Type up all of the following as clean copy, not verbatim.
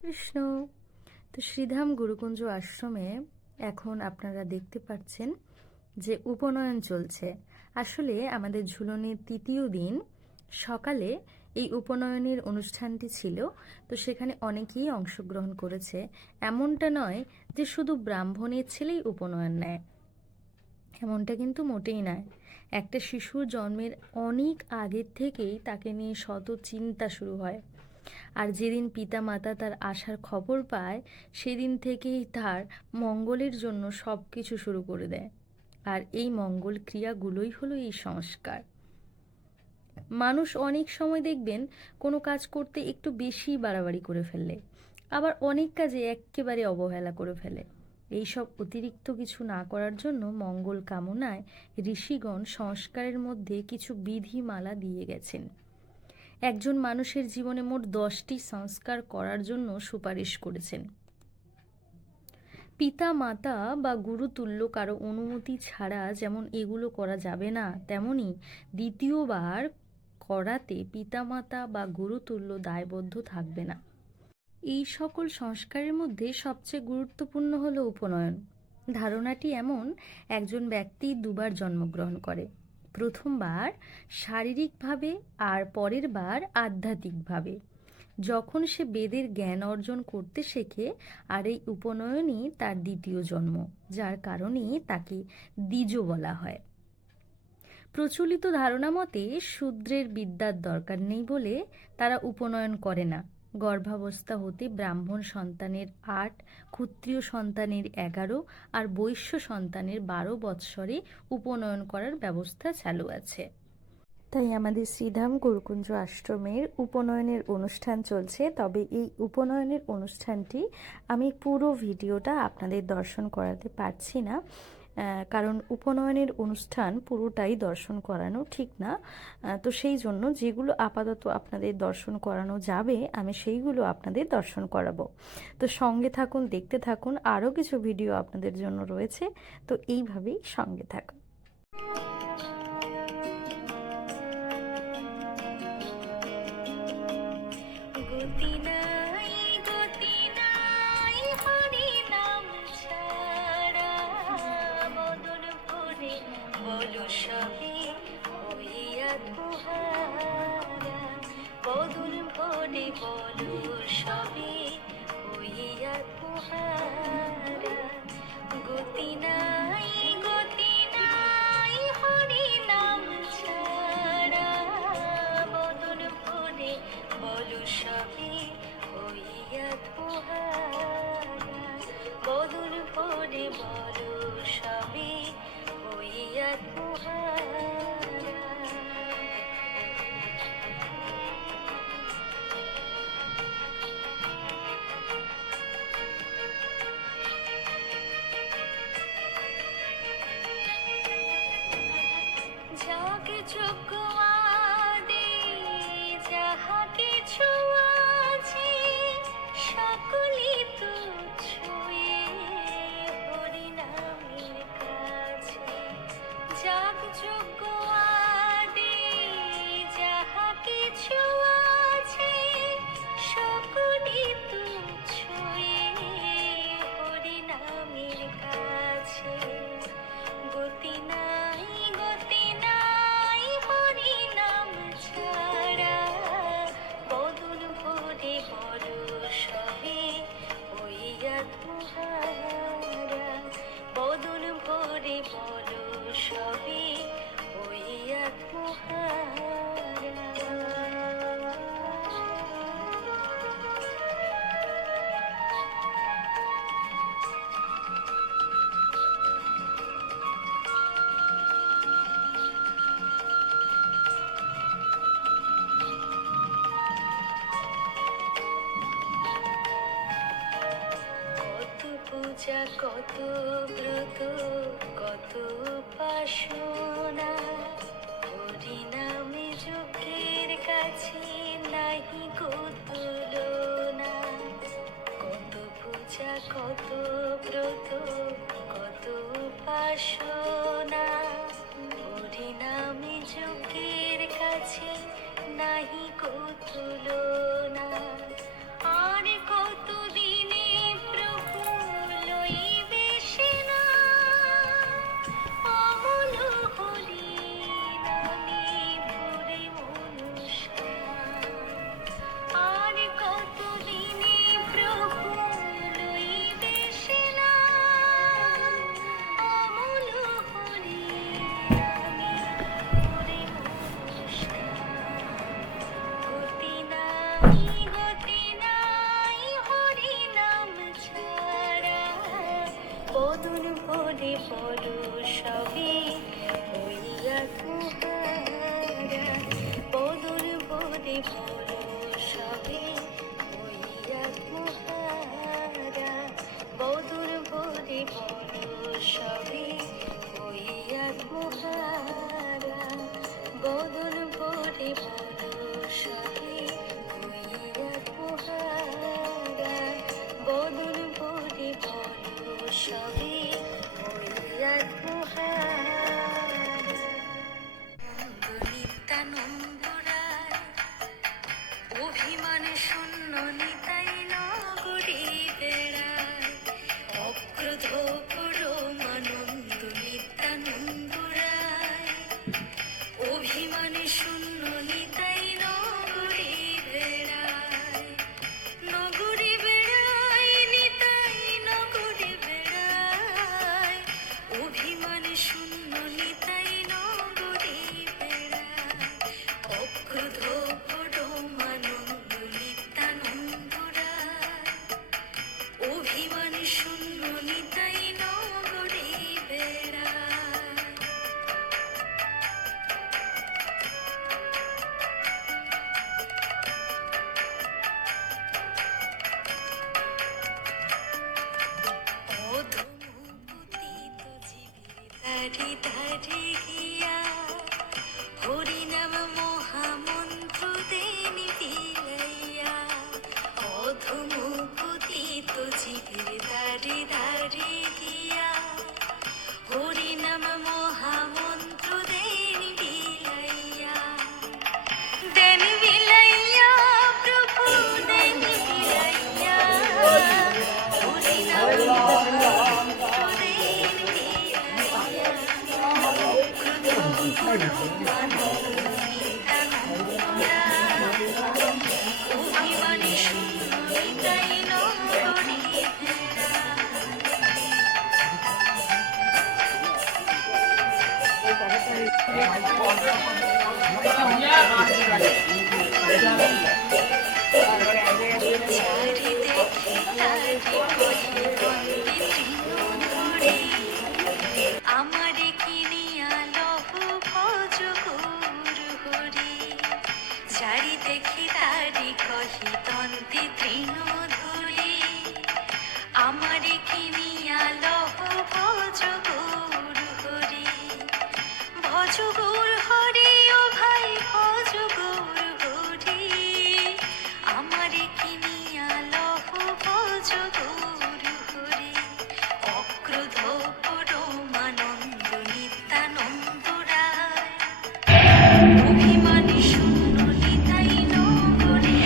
কৃষ্ণ। তো শ্রীধাম গুরুকুঞ্জ আশ্রমে এখন আপনারা দেখতে পাচ্ছেন যে উপনয়ন চলছে। আসলে আমাদের ঝুলনের তৃতীয় দিন সকালে এই উপনয়নের অনুষ্ঠানটি ছিল। তো সেখানে অনেকেই অংশগ্রহণ করেছে। এমনটা নয় যে শুধু ব্রাহ্মণের ছেলেই উপনয়ন নেয়, এমনটা কিন্তু মোটেই নয়। একটা শিশুর জন্মের অনেক আগের থেকেই তাকে নিয়ে শত চিন্তা শুরু হয়। আর যেদিন পিতামাতা তার আসার খবর পায় সেদিন থেকেই তার মঙ্গলের জন্য সব কিছু শুরু করে দেয়। আর এই মঙ্গল ক্রিয়াগুলোই হলো এই সংস্কার। মানুষ অনেক সময় দেখবেন কোনো কাজ করতে একটু বেশি বাড়াবাড়ি করে ফেললে, আবার অনেক কাজে একেবারে অবহেলা করে ফেলে। এইসব অতিরিক্ত কিছু না করার জন্য মঙ্গল কামনায় ঋষিগণ সংস্কারের মধ্যে কিছু বিধিমালা দিয়ে গেছেন। একজন মানুষের জীবনে মোট 10টি সংস্কার করার জন্য সুপারিশ করেছেন। পিতা মাতা বা গুরুতুল্য কারো অনুমতি ছাড়া যেমন এগুলো করা যাবে না, তেমনি দ্বিতীয়বার করাতে পিতামাতা বা গুরুতুল্য দায়বদ্ধ থাকবে না। এই সকল সংস্কারের মধ্যে সবচেয়ে গুরুত্বপূর্ণ হলো উপনয়ন। ধারণাটি এমন, একজন ব্যক্তি দুবার জন্মগ্রহণ করে, প্রথমবার শারীরিকভাবে আর পরের বার আধ্যাত্মিকভাবে। যখন সে বেদের জ্ঞান অর্জন করতে শেখে, আর এই উপনয়নই তার দ্বিতীয় জন্ম, যার কারণে তাকে দ্বিজ বলা হয়। প্রচলিত ধারণা মতে শূদ্রের বিদ্যার দরকার নেই বলে তারা উপনয়ন করে না। গর্ভাবস্থা হতে ব্রাহ্মণ সন্তানের 8, ক্ষত্রিয় সন্তানের 11 আর বৈশ্য সন্তানের 12 বৎসরে উপনয়ন করার ব্যবস্থা চালু আছে। তাই আমাদের শ্রীধাম গুরুকুঞ্জ আশ্রমের উপনয়নের অনুষ্ঠান চলছে। তবে এই উপনয়নের অনুষ্ঠানটি আমি পুরো ভিডিওটা আপনাদের দর্শন করাতে পারছি না, কারণ উপনয়নের অনুষ্ঠান পুরোটাই দর্শন করানো ঠিক না। তো সেই জন্য যেগুলো আপাতত আপনাদের দর্শন করানো যাবে আমি সেইগুলো আপনাদের দর্শন করাবো। তো সঙ্গে থাকুন, দেখতে থাকুন, আরও কিছু ভিডিও আপনাদের জন্য রয়েছে। তো এইভাবেই সঙ্গে থাকুন। কত ব্রত, কত উপাসনা, হরি নামে যোগের কাছে নাহি কো তুলনা। কত পূজা, কত ব্রত, কত উপাসনা, হরি নামে যোগের কাছে নাহি কো তুলনা। আর কত বদন ভরে বলো সবে ওই আত্মহারা, বদন ভরে বলো সবে ওই আত্মহারা, বদন ভরে বলো সবে ওই আত্মহারা, বদন ভরে বলো সবে ওই আত্মহারা, বদন ভরে বলো সবে ওই আত্মহারা। নিত্যানন্দ রায় অভিমান শূন্য নিতাই নগরী বেড়ায়, অক্রোধ পরমানন্দ নিত্যানন্দ রায় অভিমান শূন্য নিতাই নগরী বেড়ায়, নগরী বেড়ায় নিতাই নগরী বেড়ায়, অভিমান শূন্য নিতাই নগরী বেড়ায়, অক্রোধ পরমানন্দ নিত্যানন্দ রায় অভিমান শূন্য নিতাই নগরী বেড়ায়। অধমপতিত জীবের ধারে ধারে গিয়া হরিনাম মহামন্ত্র দেন বিলাইয়া, অধমপতিত জীবের ধারে ধারে গিয়া হরিনাম মহামন্ত্র দেন বিলাইয়া, দেন বিলাইয়া প্রভু দেন বিলাইয়া, হরিনাম মহামন্ত্র দেন বিলাইয়া, অভিমানী শূন্য নিতাই নগরী চারি দেখি তারি কহে বন্দে তৃণধরে, আমারে কিনিয়া লহ ভজ গৌর হরি, চারি দেখি তারি কহে তন্তে তৃণধরে, আমারে কিনিয়া লহ ভজ গৌর হরি, ভজ গৌর হরি ও ভাই ভজ গৌর হরি, আমারে কিনিয়া লহ ভজ গৌর হরি, অক্রোধ পরমানন্দ নিত্যানন্দ রায় অভিমান শূন্য নিতাই নগরী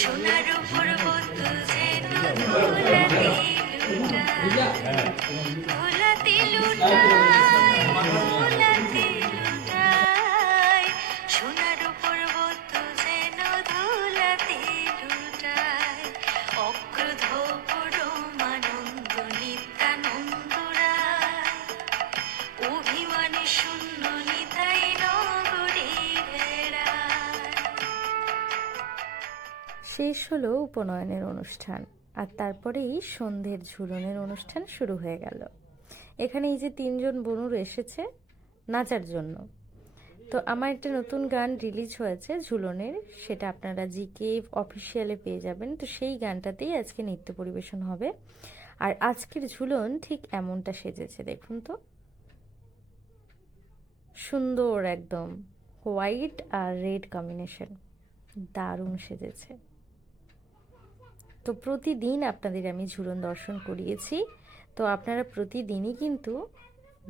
সোনার পর্বত যেন ধুলাতে লুটায়, ধুলাতে লুটায়, ধুলাতে লুটায়, সোনার পর্বত যেন ধুলাতে লুটায়, অক্রোধ পরমানন্দ নিত্যানন্দ রায় অভিমান শূন্য নিতাই নগরী বেড়ায়। শেষ হলো উপনয়নের অনুষ্ঠান, আর তারপরেই সন্ধ্যের ঝুলনের অনুষ্ঠান শুরু হয়ে গেল। এখানে এই যে 3জন বনুর এসেছে নাচার জন্য। তো আমার একটা নতুন গান রিলিজ হয়েছে ঝুলনের, সেটা আপনারা জিকে অফিসিয়ালে পেয়ে যাবেন। তো সেই গানটাতেই আজকে নৃত্য পরিবেশন হবে। আর আজকের ঝুলন ঠিক এমনটা সেজেছে, দেখুন তো, সুন্দর একদম হোয়াইট আর রেড কম্বিনেশন, দারুণ সেজেছে। তো প্রতিদিন আপনাদের আমি ঝুলন দর্শন করিয়েছি, তো আপনারা প্রতিদিনই কিন্তু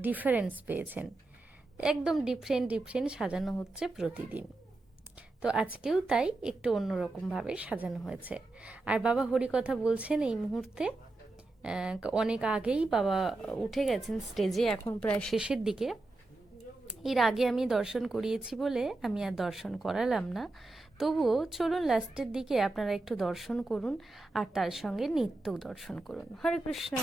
ডিফারেন্স পেয়েছেন, একদম ডিফারেন্ট সাজানো হচ্ছে প্রতিদিন। তো আজকেও তাই একটু অন্যরকমভাবে সাজানো হয়েছে। আর বাবা হরিকথা বলছেন এই মুহূর্তে অনেক আগেই বাবা উঠে গেছেন স্টেজে, এখন প্রায় শেষের দিকে। এর আগে আমি দর্শন করিয়েছি বলে আমি আর দর্শন করালাম না, তবুও চলুন লাস্টের দিকে আপনারা একটু দর্শন করুন আর তার সঙ্গে নৃত্যও দর্শন করুন। হরে কৃষ্ণ।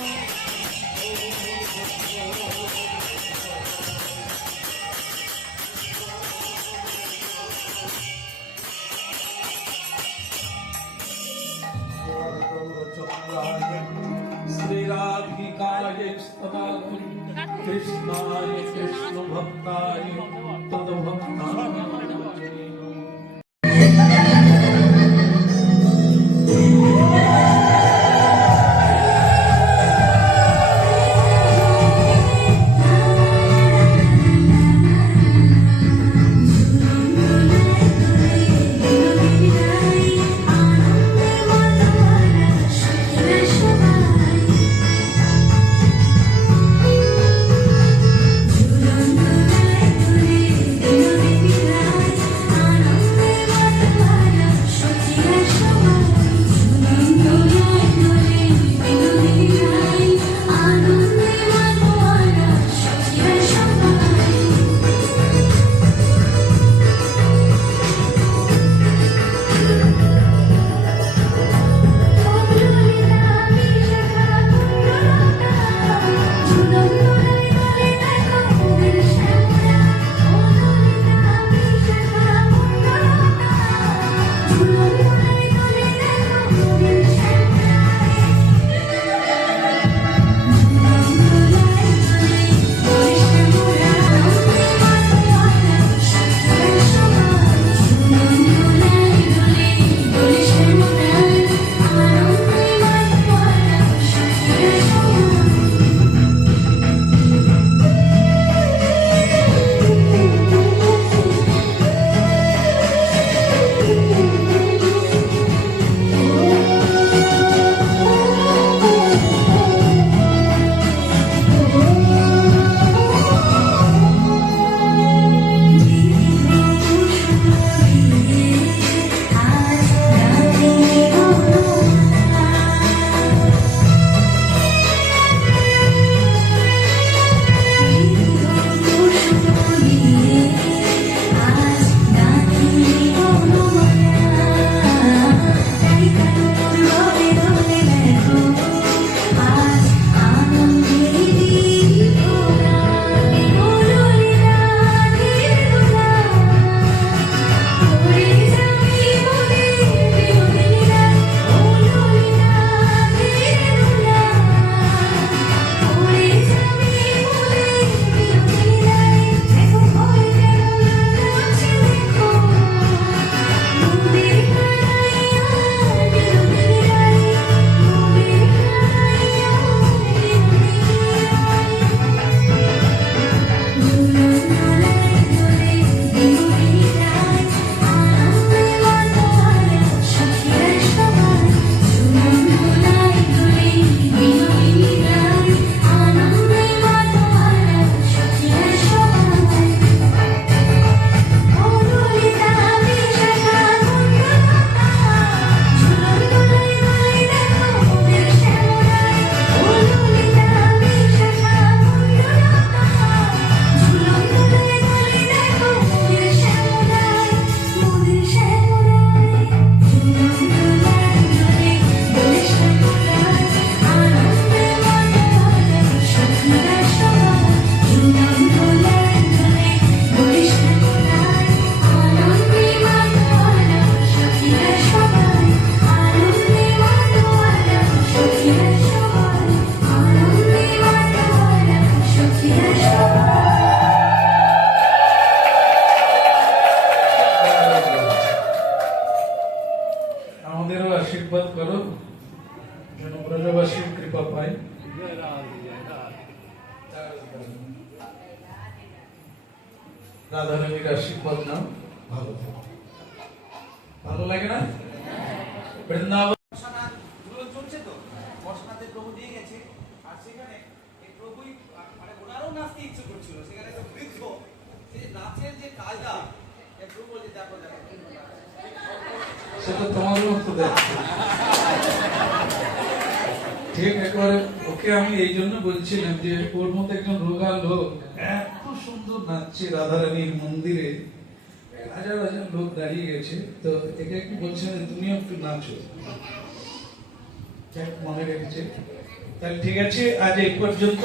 श्रीराधिकाय स्तवामि कृष्णाय कृष्णभक्ताय तद्भक्ताय। আশীর্বাদ করো যেন ব্রজবাসীর কৃপা পাই। রাধা রানীর আশীর্বাদ নাও, ভালো থাকো। ভালো লাগে না? বৃন্দাবন চলছে তো, বর্ষানাথের প্রভু দিয়ে গেছে, আর সেখানে এই প্রভুই মানে ওনারও নাচতে ইচ্ছে করছিল। সেখানে একটা বৃদ্ধ, যে নাচের যে কায়দা, প্রভু বলে দেখো দেখো, সেটা তোমার মতো দেখো। ঠিক একবারে ওকে আমি এই জন্য বলছিলাম যে ওর মতো একজন রোগা লোক এত সুন্দর নাচছে রাধারানীর মন্দিরে, হাজার হাজার লোক দাঁড়িয়ে গেছে, তো একে একটু বলছিলাম যে তুমিও একটু নাচো, যাক মনে রেখেছে। তাহলে ঠিক আছে, আজ এই পর্যন্ত।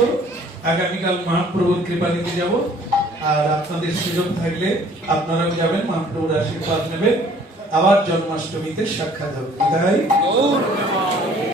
আগামীকাল মহাপ্রভুর কৃপা নিতে যাব, আর আপনাদের সুযোগ থাকলে আপনারাও যাবেন, মহাপ্রভুর আশীর্বাদ নেবেন, আবার জন্মাষ্টমীতে সাক্ষাৎ হবে। বিদায়।